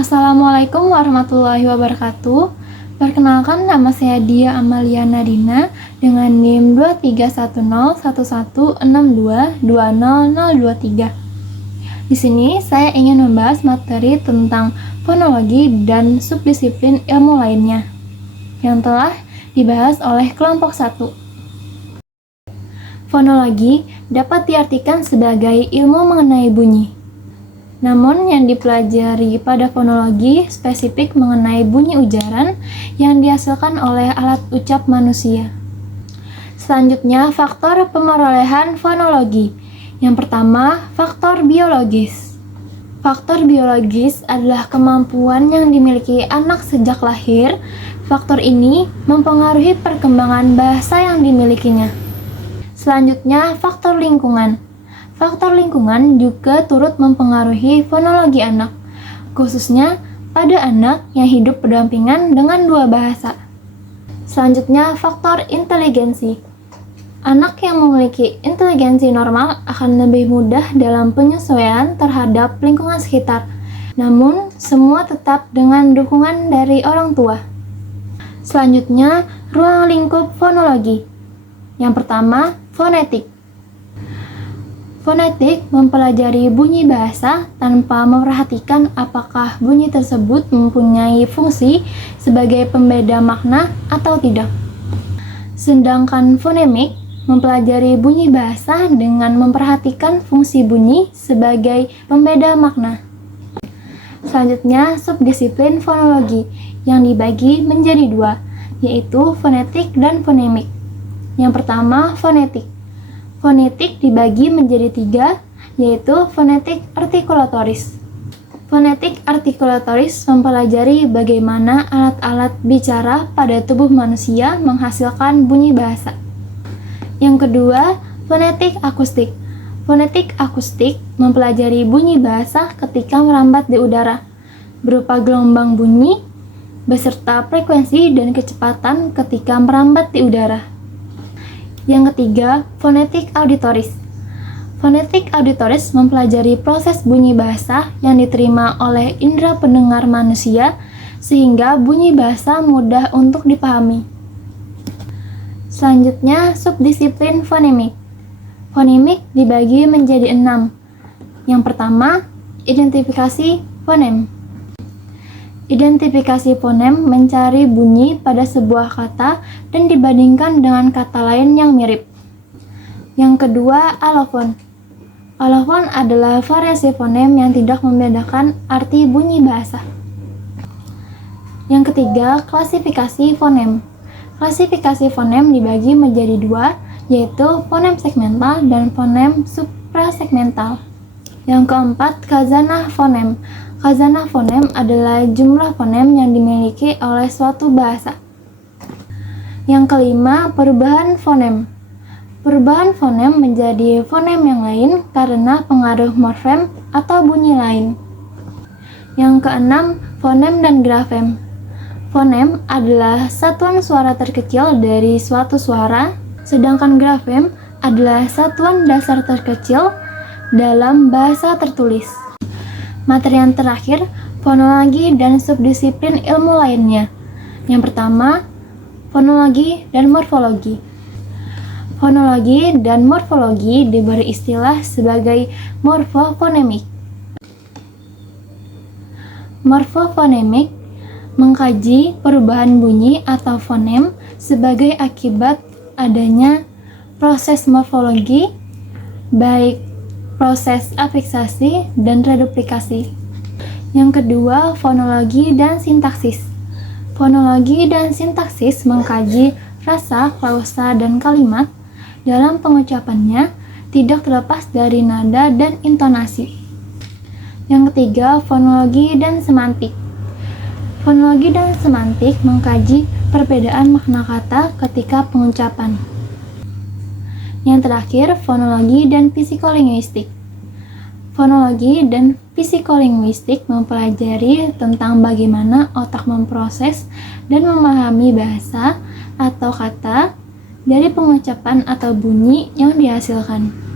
Assalamualaikum warahmatullahi wabarakatuh. Perkenalkan, nama saya Dia Amalia Nadina dengan NIM 23101162200023. Di sini saya ingin membahas materi tentang fonologi dan subdisiplin ilmu lainnya yang telah dibahas oleh kelompok 1. Fonologi dapat diartikan sebagai ilmu mengenai bunyi. Namun yang dipelajari pada fonologi spesifik mengenai bunyi ujaran yang dihasilkan oleh alat ucap manusia. Selanjutnya, faktor pemerolehan fonologi. Yang pertama, faktor biologis. Faktor biologis adalah kemampuan yang dimiliki anak sejak lahir. Faktor ini mempengaruhi perkembangan bahasa yang dimilikinya. Selanjutnya, faktor lingkungan. Faktor lingkungan juga turut mempengaruhi fonologi anak, khususnya pada anak yang hidup berdampingan dengan dua bahasa. Selanjutnya, faktor inteligensi. Anak yang memiliki inteligensi normal akan lebih mudah dalam penyesuaian terhadap lingkungan sekitar, namun semua tetap dengan dukungan dari orang tua. Selanjutnya, ruang lingkup fonologi. Yang pertama, fonetik. Fonetik mempelajari bunyi bahasa tanpa memperhatikan apakah bunyi tersebut mempunyai fungsi sebagai pembeda makna atau tidak. Sedangkan fonemik mempelajari bunyi bahasa dengan memperhatikan fungsi bunyi sebagai pembeda makna. Selanjutnya, subdisiplin fonologi yang dibagi menjadi dua, yaitu fonetik dan fonemik. Yang pertama, fonetik. Fonetik dibagi menjadi tiga, yaitu fonetik artikulatoris. Fonetik artikulatoris mempelajari bagaimana alat-alat bicara pada tubuh manusia menghasilkan bunyi bahasa. Yang kedua, fonetik akustik. Fonetik akustik mempelajari bunyi bahasa ketika merambat di udara, berupa gelombang bunyi, beserta frekuensi dan kecepatan ketika merambat di udara. Yang ketiga, fonetik auditoris. Fonetik auditoris mempelajari proses bunyi bahasa yang diterima oleh indera pendengar manusia sehingga bunyi bahasa mudah untuk dipahami. Selanjutnya, subdisiplin fonemik. Fonemik dibagi menjadi 6. Yang pertama, identifikasi fonem. Identifikasi fonem mencari bunyi pada sebuah kata dan dibandingkan dengan kata lain yang mirip. Yang kedua, alofon. Alofon adalah variasi fonem yang tidak membedakan arti bunyi bahasa. Yang ketiga, klasifikasi fonem. Klasifikasi fonem dibagi menjadi dua, yaitu fonem segmental dan fonem suprasegmental. Yang keempat, khazanah fonem. Khazanah fonem adalah jumlah fonem yang dimiliki oleh suatu bahasa. Yang kelima, perubahan fonem. Perubahan fonem menjadi fonem yang lain karena pengaruh morfem atau bunyi lain. Yang keenam, fonem dan grafem. Fonem adalah satuan suara terkecil dari suatu suara, sedangkan grafem adalah satuan dasar terkecil dalam bahasa tertulis. Materi yang terakhir, fonologi dan subdisiplin ilmu lainnya. Yang pertama, fonologi dan morfologi. Fonologi dan morfologi diberi istilah sebagai morfofonemik. Morfofonemik mengkaji perubahan bunyi atau fonem sebagai akibat adanya proses morfologi, baik proses afiksasi dan reduplikasi. Yang kedua, fonologi dan sintaksis. Fonologi dan sintaksis mengkaji frasa, klausa, dan kalimat dalam pengucapannya tidak terlepas dari nada dan intonasi. Yang ketiga, fonologi dan semantik. Fonologi dan semantik mengkaji perbedaan makna kata ketika pengucapan. Yang terakhir, fonologi dan psikolinguistik. Fonologi dan psikolinguistik mempelajari tentang bagaimana otak memproses dan memahami bahasa atau kata dari pengucapan atau bunyi yang dihasilkan.